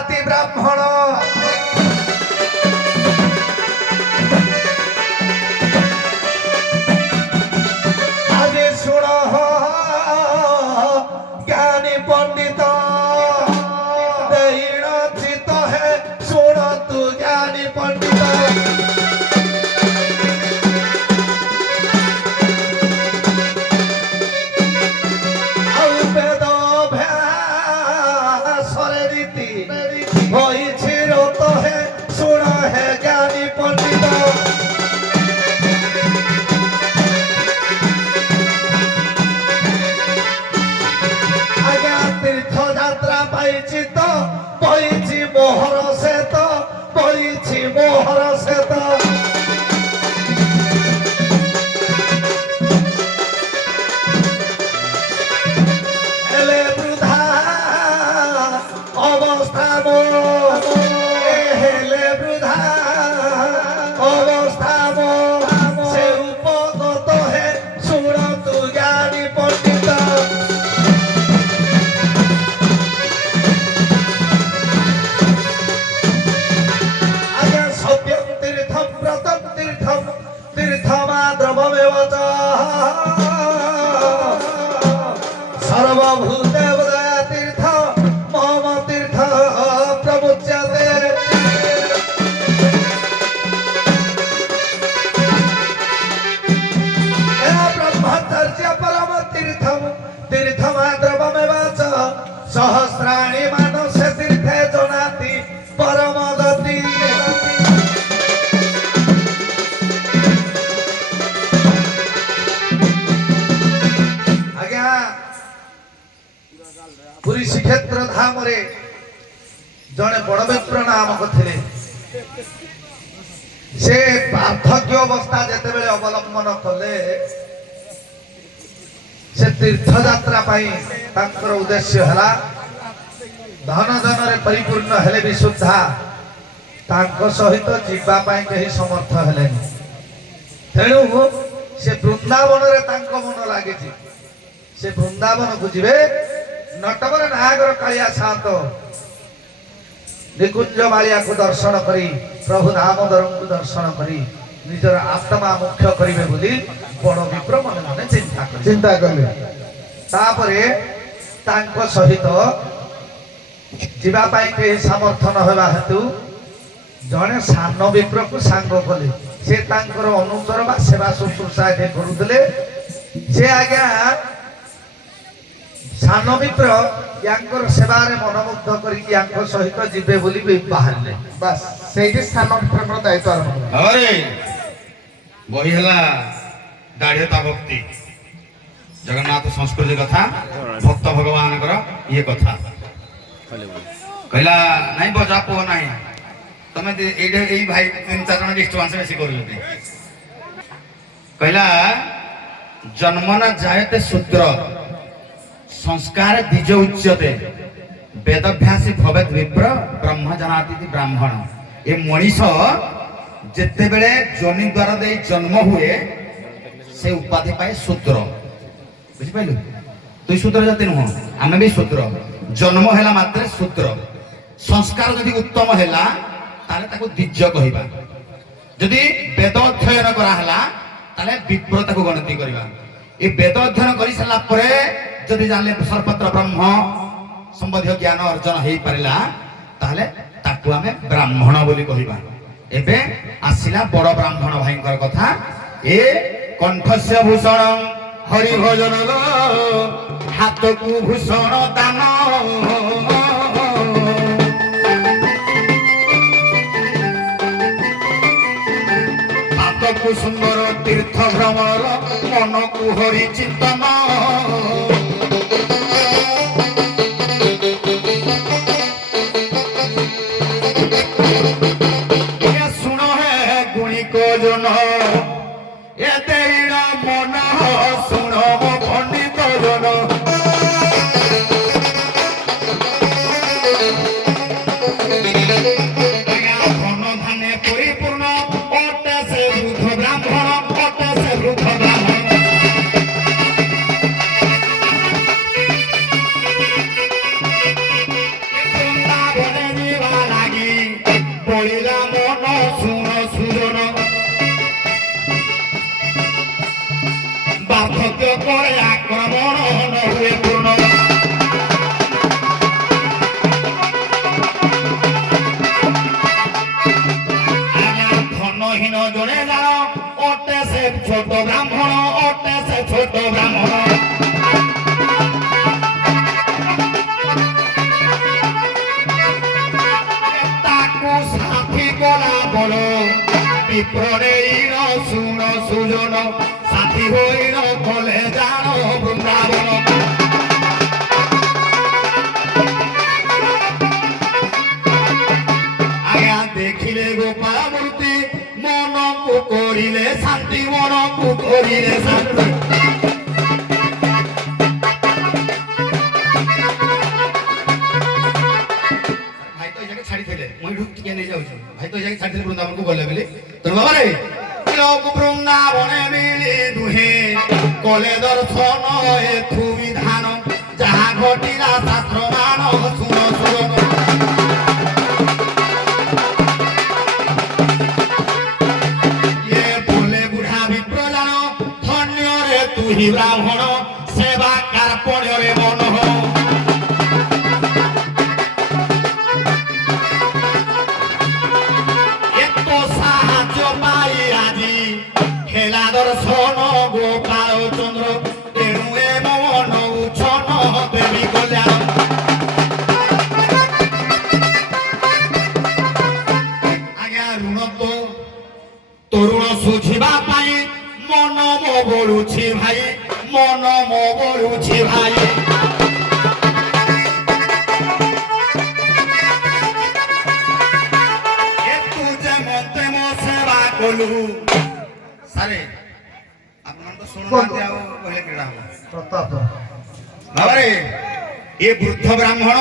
ଜନାତି ବ୍ରାହ୍ମଣ ଆଜି ଶୁଣ ଜ୍ଞାନୀ ପଣ୍ଡିତ ଦେହିଣ ଚିତ ହେ ଶୁଣ ତୁ ଜ୍ଞାନୀ ପଣ୍ଡିତ सहस्राणि मानस तीर्थे जनाति परम गति आज्ञा पुरी श्रीक्षेत्र धाम रे जने बड़ विप्र नाम करथिले से पार्थक्य अवस्था जेते बेले अवलंबन कले से तीर्थ यात्रा पाई तांकर उद्देश्य हला धन जन रे परिपूर्ण हेले भी सुद्धा तांको सहित जीवा पाई केही समर्थ हेले तेणु से वृंदावन रे तांको मन लागे से वृंदावन को जीवे नटवर नागर कालिया शांत निकुंज मालिया को दर्शन करी प्रभु दामोदर को दर्शन करी निजर आत्मा मुख्य करिवे बोली बड़ विप्र मन मन चिंता कले तापरे तांको सहित जीवा पाई के सामर्थ न हेबा हेतु जने सान विप्र को सांग कले से तांकर अनुचर बा सेवा शुश्रूषा के करुतले से आज्ञा सान विप्र यांकर सेवा रे मनमुग्ध करी यांकर सहित जीवे बोली बाहरले बस सेठी सान विप्र को दायित्व अरे बही हला दाढ़ियता भक्ति जगन्नाथ संस्कृति कथा भक्त भगवान ये कथा कहला नहीं बजा पो नहीं तमे ए भाई 3-4 जन डिस्टर्बेंस बेसी कर कहला जन्मना जायते शूद्र संस्कार द्विज उच्यते वेदभ्यासी भवेत विप्र ब्रह्म जनाति ब्राह्मण ए मनीष जेते बेले जोनि द्वारा दे जन्म हुए से उपाधि पाए शूद्र बुझी पाइलु तु शूद्र जाति नुह आमे भी शूद्र जन्म हैला मात्र शूद्र संस्कार जदि उत्तम हैला ताले ताको द्विज कहिबा जदि वेद अध्ययन करा हैला ताले विप्र ताको गणति करबा ए वेद अध्ययन करि सला परे जदि जानले सर्वत्र ब्रह्म संबंधी ज्ञान अर्जन हेई परिला ताले ताको आमे ब्राह्मण बोली कहिबा एबे आसिला बड़ ब्राह्मण भाईंकर कथा ए कंठस्य भूषण हरि भजन हाथ को भूषण दान हाथ को सुंदर तीर्थ भ्रमर मन को हरि चिंतन जन ए तेरा मन सुन पंडित जन धन धाने परिपूर्ण अटे से वृद्ध ब्राह्मण अटे से वृद्ध ब्राह्मण করে আক্রমণ ন হুয়ে পূর্ণ ধনহীন জনে জান অটে সে ছোট ব্রাহ্মণ অটে সে ছোট ব্রাহ্মণ তাকু সাথী করা বল বিপ্রে শুন সুজন সাথী হইল কলে জান বৃন্দাবন আয়া দেখিলে গোপাল মূর্তি মনকু করিলে শান্তি মনকু করিলে শান্তি ভাই তো জায়গা ছাড়িলে মই ঢুকিয়ে নিয়ে যাচ্ছি ভাই তো জায়গা ছাড়িলে বৃন্দাবনকু গলে বলে তোর বাবা রে লোক বৃন্দাবনে মিলি দুহে কলে দর্শন এথু বিধান যাহা ঘটিলা শাস্ত্র মান শুন শুন ইয়ে বলে বুঢ়া বিপ্র জান ধন্য রে তুহি ব্রাহ্মণ সেবা কার পড়ে মন এত সাহায্য পাই আজি খেলা দর্শন গোপাল চন্দ্র তেণু এ মন উচ্ছন দেবী কল্যাণ আজ্ঞা ଋଣ তো তরুণ সুঝিবা পাই মন মো বলুছি ভাই মন মো বলুছি ভাই একটু যেমন তেমন সেবা কলু সারে আপনার তো শুনুনাহাନ୍ତି ଆଉ କହିଲେ କ୍ରୀଡ଼ା ହବ ପ୍ରତାପ ବାବାରେ ଏ ବୃଦ୍ଧ ବ୍ରାହ୍ମଣ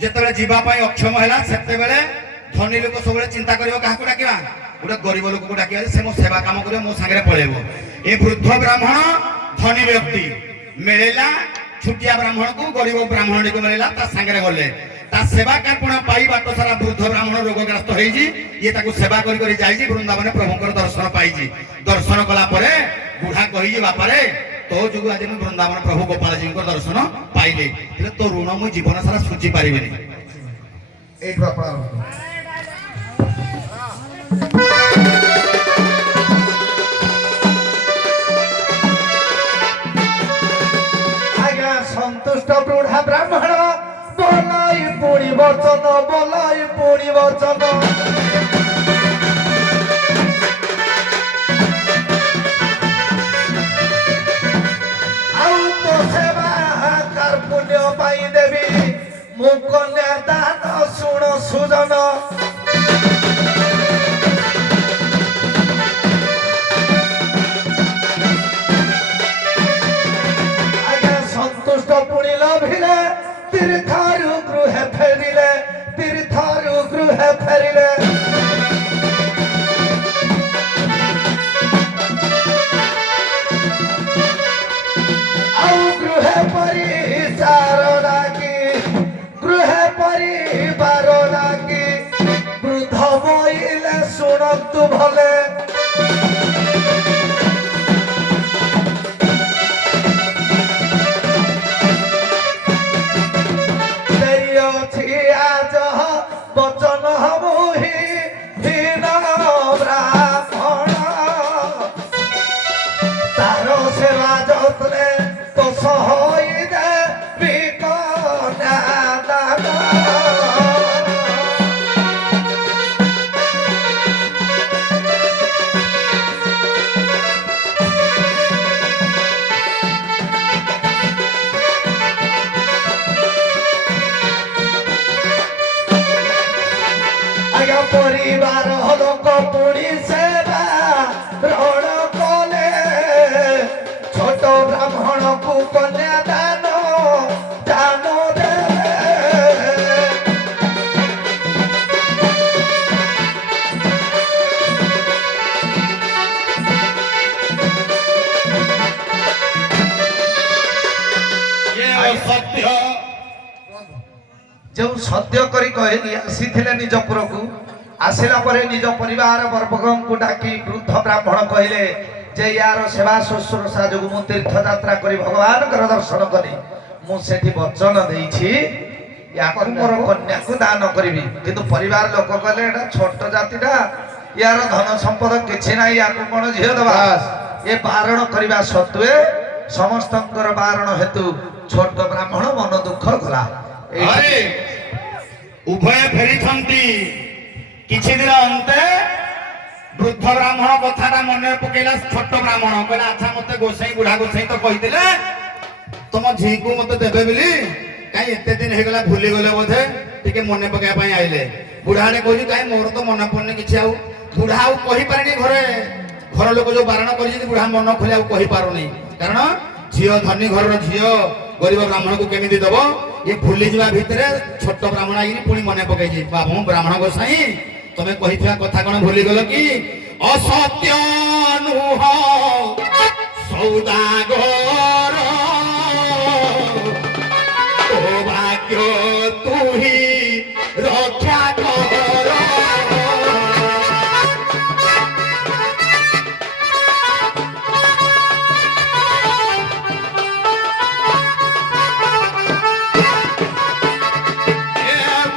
ଯେତେବେଳେ ଯିବା ପାଇଁ ଅକ୍ଷମ ହେଲା ସେତେବେଳେ ଧନୀ ଲୋକ ସବୁବେଳେ ଚିନ୍ତା କରିବ କାହାକୁ ଡାକିବା ଗୋଟେ ଗରିବ ଲୋକକୁ ଡାକିବା ସେ ମୋ ସେବା କାମ କରିବ ମୋ ସାଙ୍ଗରେ ପଳେଇବ ଏ ବୃଦ୍ଧ ବ୍ରାହ୍ମଣ ଧନୀ ବ୍ୟକ୍ତି ମିଳିଲା ଛୁଟିଆ ବ୍ରାହ୍ମଣକୁ ଗରିବ ବ୍ରାହ୍ମଣଟିକୁ ମିଳିଲା ତା ସାଙ୍ଗରେ ଗଲେ ତା ସେବା କାର୍ପଣ ପାଇ ବାଟ ସାରା ବୃଦ୍ଧ ବ୍ରାହ୍ମଣ ରୋଗଗ୍ରସ୍ତ ହେଇଛି ଇଏ ତାକୁ ସେବା କରି କରି ଯାଇଛି ବୃନ୍ଦାବନରେ ପ୍ରଭୁଙ୍କର ଦର୍ଶନ ପାଇଛି ଦର୍ଶନ କଲା ପରେ ବୁଢା କହିଛି ବାପାରେ ତୋ ଯୋଗୁଁ ଆଜି ମୁଁ ବୃନ୍ଦାବନ ପ୍ରଭୁ ଗୋପାଳଜୀଙ୍କ ଦର୍ଶନ ପାଇଲି ହେଲେ ତୋ ଋଣ ମୁଁ ଜୀବନ ସାରା ଶୁଝି ପାରିବିନି ଏଇଠୁ ଆପଣ ଆଜ୍ଞା ସନ୍ତୁଷ୍ଟ ବୃଢା ବ୍ରାହ୍ମଣ বলাই পুরি বচন বলাই পুরি বচন আউ তো সেবা কার পুণ্য পাই দেবী মু কন্যা দান শুণ সুজন আজ্ঞা সন্তুষ্ট পুরি লভিলে তীর্থারু গৃহে ফেরিলে তীর্থারু গৃহে ফেরিলে আউ গৃহে পরিচার লাগি গৃহে পরিবার লাগি বৃদ্ধ বইলে শুণন্তু ভলে বচন মুহি হীন ব্রাহ্মণ তার সেবা যত্নে তো সহই দেবী কন্যা দান পরিবার লোক পুরি সেবা ঋণ কলে ছোট ব্রাহ্মণকু কন্যা দান দান দেবে ସତ୍ୟ ଯେଉଁ ସତ୍ୟ କରି କହିଲି ଆସିଥିଲେ ନିଜ ପୁରକୁ ଆସିଲା ପରେ ନିଜ ପରିବାର ବର୍ଗଙ୍କୁ ଡାକି ବୃଦ୍ଧ ବ୍ରାହ୍ମଣ କହିଲେ যে ইয়ার সেবা শুশ্রূষা যোগু মু তীর্থযাত্রা করি ভগবানଙ୍କର দর্শନ করি ମୁଁ ସେଠି ବଚନ ଦେଇଛି ୟାକୁ ମୋର କନ୍ୟାକୁ ଦାନ କରିବି କିନ୍ତୁ ପରିବାର ଲୋକ କହିଲେ ଏଟା ଛୋଟ ଜାତିଟା ୟାର ଧନ ସମ୍ପଦ କିଛି ନାହିଁ ୟାକୁ କଣ ଝିଅ ଦେବା ଏ ବାରଣ କରିବା ସତ୍ତ୍ୱେ ସମସ୍ତଙ୍କର ବାରଣ ହେତୁ ଛୋଟ ବ୍ରାହ୍ମଣ ମନ ଦୁଃଖ କଲା ଆରେ ଉଭୟ ଫେରିଛନ୍ତି କିଛି ଦିନ ଅନ୍ତେ ବୃଦ୍ଧ ବ୍ରାହ୍ମଣ କଥାଟା ମନେ ପକେଇଲା ଛୋଟ ବ୍ରାହ୍ମଣ କହିଲା ଆଚ୍ଛା ମତେ ଗୋସାଇଁ ବୁଢା ଗୋସାଇଁ ତ କହିଥିଲେ ତମ ଝିକୁ ମତେ ଦେବେ ବୋଲି କାଇଁ ଏତେ ଦିନ ହେଇଗଲା ଭୁଲି ଗଲେ ବୋଧେ ଟିକେ ମନେ ପକେଇବା ପାଇଁ ଆଇଲେ ବୁଢାଟେ କହୁଛି କାଇଁ ମୋର ତ ମନେ ପଡୁନି କିଛି ଆଉ ବୁଢା ଆଉ କହିପାରିନି ଘର ଲୋକ ଯୋଉ ବାରଣ କରିଛନ୍ତି ବୁଢା ମନ ଖୋଲି ଆଉ କହିପାରୁନି କାରଣ ଝିଅ ଧନୀ ଘରର ଝିଅ ଗରିବ ବ୍ରାହ୍ମଣକୁ କେମିତି ଦବ ଇଏ ଭୁଲି ଯିବା ଭିତରେ ଛୋଟ ବ୍ରାହ୍ମଣ ଆଇକି ପୁଣି ମନେ ପକେଇଛି ବାବୁ ବ୍ରାହ୍ମଣ ଗୋସାଇଁ ତମେ କହିଥିବା କଥା କଣ ଭୁଲିଗଲ କି ଅସତ୍ୟ ନୁହ ସୌଦାଗର ଭାଗ୍ୟ ତୁହି ରକ୍ଷା କର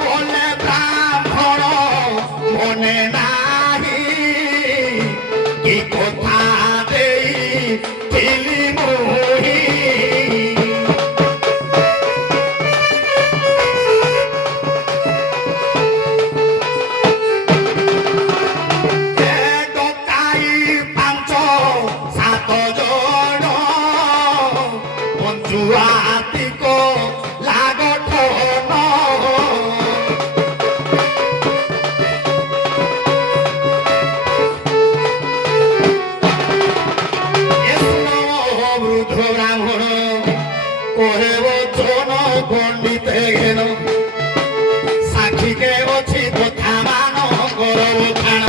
বলে ব্রাহ্মণ মনে নাহি কি কথা দেই ছিলি মোহি সাক্ষীকে অছি কথা মান করব খান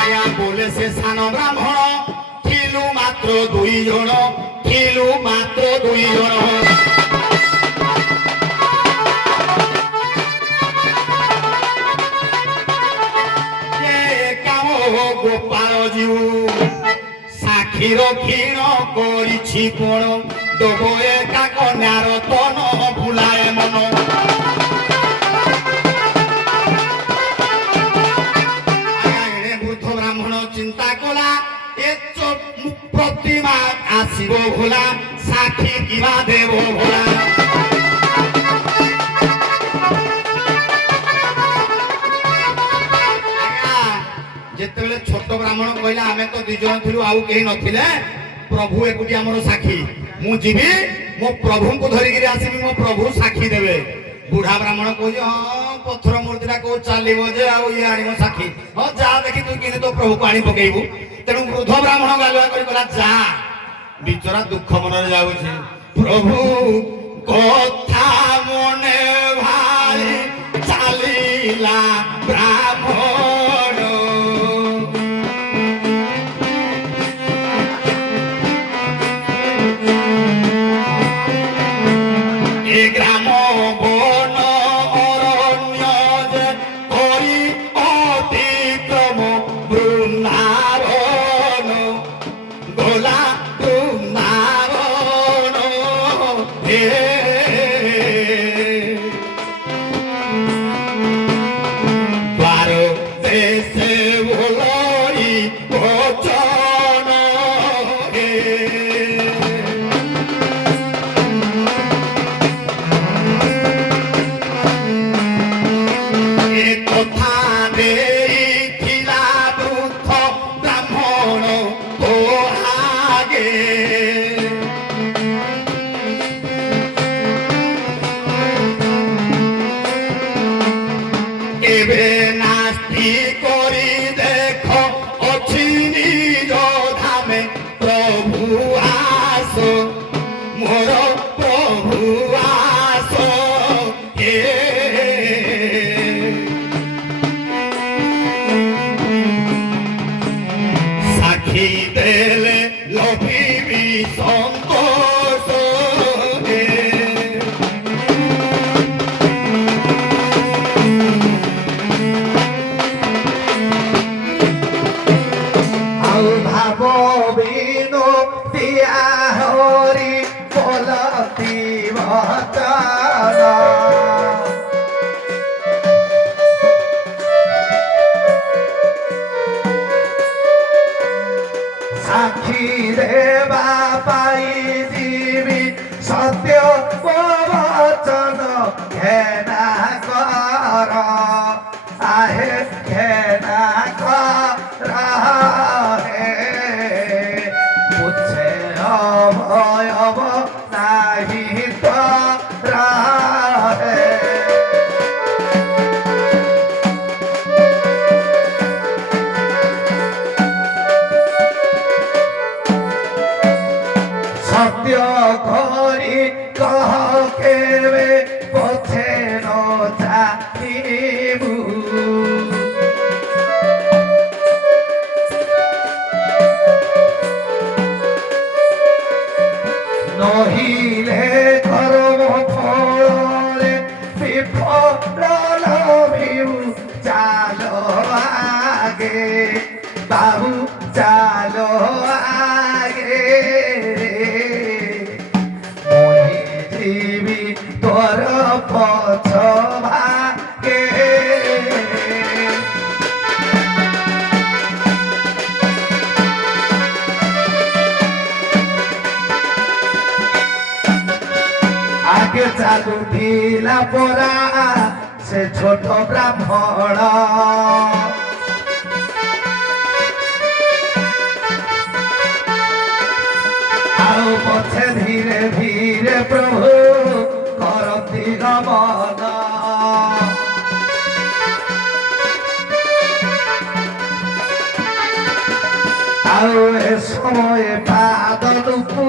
আয়া বলে সে সান ব্রাহ্মণ ছিলু মাত্র 2 জন ছিলু মাত্র 2 জন গোপাল জিউ সাক্ষীর ক্ষীণ করিছি কোণ দেব একা কন্যার তন ভুলায় মন বৃদ্ধ ব্রাহ্মণ চিন্তা কলা এ প্রতিমা আসিব ভোলা সাক্ষী কিবা দেব ভোলা যেতবেলে ছোট ব্রাহ্মণ কহিলা আমি তো 2 জন থিলু আউ কেহি নথিলে প্রভু একুটি আমার সাক্ষী মু জিবি মো প্রভুଙ୍କୁ ধরিকি আসিবি মো প্রভু সাক্ষী দেবে বুঢ়া ব্রাহ্মণ কইছে হ্যাঁ পথর মূর্তিটা কো চালিব যে আউ ইয়ে আনিব সাক্ষী হ্যাঁ যা দেখি তুই কিনে তো প্রভুକୁ আনি পকেইবু তেণু বৃদ্ধ ব্রাহ্মণ গালুয়া করি কলা যা বিচরা দুঃখ মନରେ যাଉଛି প্রভু কথা মনে ভাই চালিলা ব্রাহ্মণ গ্রাম বন অরণ্য যে করি অতিক্রম বৃন্দাবন গোলা বৃন্দাবন হে বারো দেশে বলই বচন হে কথা দেইছিলা বৃদ্ধ ব্রাহ্মণ তো আগে এবে নাস্তি করি দেখ অছি নিজ ধামে প্রভু আস মোর প্রভু আস এ সাক্ষী দেলে লভিবি সন্তোষ হে দিয়া হরি বলতি বচন সাক্ষী দেবা পাই দিবি সত্য বচন ঘেনা কর আহে ঘেনা কর হে পুছে অভয়ব নাহি তো রাহে সত্য করি কহ কেবে পথে ন যাইবু নহিলে কর্ম ফলে বিফল লভিউ চালো আগে বাবু চালো আগে জীবি তোর পছ ভাগে আগে চালু ঢিলা পরা সে ছোট ব্রাহ্মণ ଆଉ ପଛେ ଧୀରେ ଧୀରେ ପ୍ରଭୁ କରନ୍ତି ଗମନ ଆଉ ଏ ସମୟ ପାଦଲୁକୁ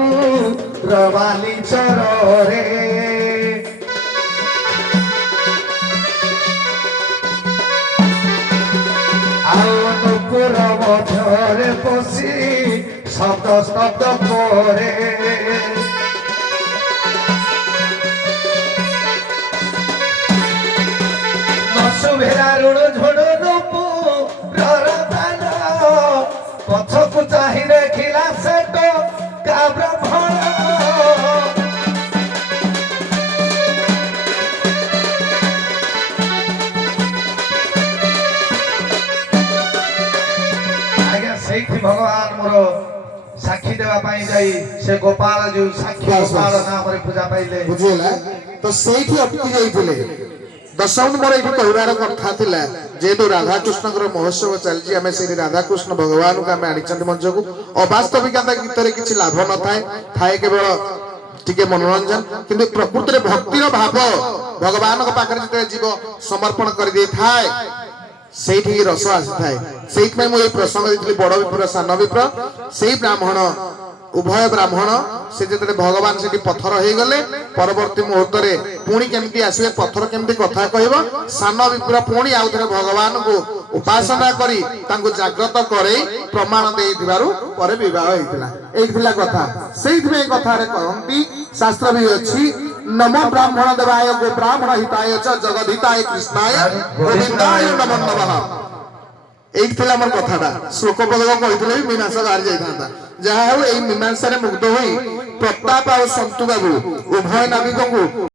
ପ୍ରବାଲି ଚରରେ ଆଉ ନୁପୁର ମଧ୍ୟରେ ପଶି শব্দ স্তব্ধ করে নশুভেরা ঋণ ঝোড় নূপু ররদান পছকু চাহি দেখিলা সেট কাব্রভণ আজ্ঞା ସେଇଠି ଭଗବାନ ମୋର ସାକ୍ଷୀ ଦେବା ପାଇଁ ଯାଇ ସେ ଗୋପାଳ ଯୋଉ ସାକ୍ଷୀ ଗୋପାଳ ନାମରେ ପୂଜା ପାଇଲେ ବୁଝିଲା ତ ସେଇଠି ଅଟକି ଯାଇଥିଲେ। ଦଶ ନମ୍ବର ଏଇଠି କହିବାର କଥା ଥିଲା ଯେହେତୁ ରାଧାକୃଷ୍ଣଙ୍କର ମହୋତ୍ସବ ଚାଲିଛି ଆମେ ସେଇଠି ରାଧାକୃଷ୍ଣ ଭଗବାନଙ୍କୁ ଆମେ ଆଣିଛନ୍ତି ମଞ୍ଚକୁ। ଅବାସ୍ତବିକତା ଗୀତରେ କିଛି ଲାଭ ନଥାଏ, ଥାଏ କେବଳ ଟିକେ ମନୋରଞ୍ଜନ, କିନ୍ତୁ ପ୍ରକୃତିରେ ଭକ୍ତିର ଭାବ ଭଗବାନଙ୍କ ପାଖରେ ଯେତେବେଳେ ଜୀବ ସମର୍ପଣ କରିଦେଇଥାଏ ସେଇଠି ରସ ଆସିଥାଏ। ସେଇଥିପାଇଁ ମୁଁ ଏଇ ପ୍ରସଙ୍ଗ ଦେଇଥିଲି ବଡ ବିପ୍ର ସାନ ବିପ୍ର। ସେଇ ବ୍ରାହ୍ମଣ ଉଭୟ ବ୍ରାହ୍ମଣ ସେ ଯେତେବେଳେ ଭଗବାନ ସେଠି ପଥର ହେଇଗଲେ ପରବର୍ତ୍ତୀ ମୁହୂର୍ତ୍ତରେ ପୁଣି କେମିତି ଆସିବେ, ପଥର କେମିତି କଥା କହିବ, ସାନ ବିପ୍ର ପୁଣି ଆଉ ଥରେ ଭଗବାନଙ୍କୁ ଉପାସନା କରି ତାଙ୍କୁ ଜାଗ୍ରତ କରେଇ ପ୍ରମାଣ ଦେଇଥିବାରୁ ପରେ ବିବାହ ହେଇଥିଲା। ଏଇଠି ଥିଲା କଥା। ସେଇଥିପାଇଁ କଥାରେ କହନ୍ତି ଶାସ୍ତ୍ର ବି ଅଛି नमो ब्राह्मण देवाय गो ब्राह्मण हिताय च जगद्धिताय कृष्णाय गोविंदाय नमो नमः। एइट थिला हमर कथाटा श्लोक पदक कहितले मीमांसा बाहर जाइथांता। जहा हो एई मीमांसा रे मुग्ध होई प्रताप और संतु बाबू उभय नाविकଙ୍କୁ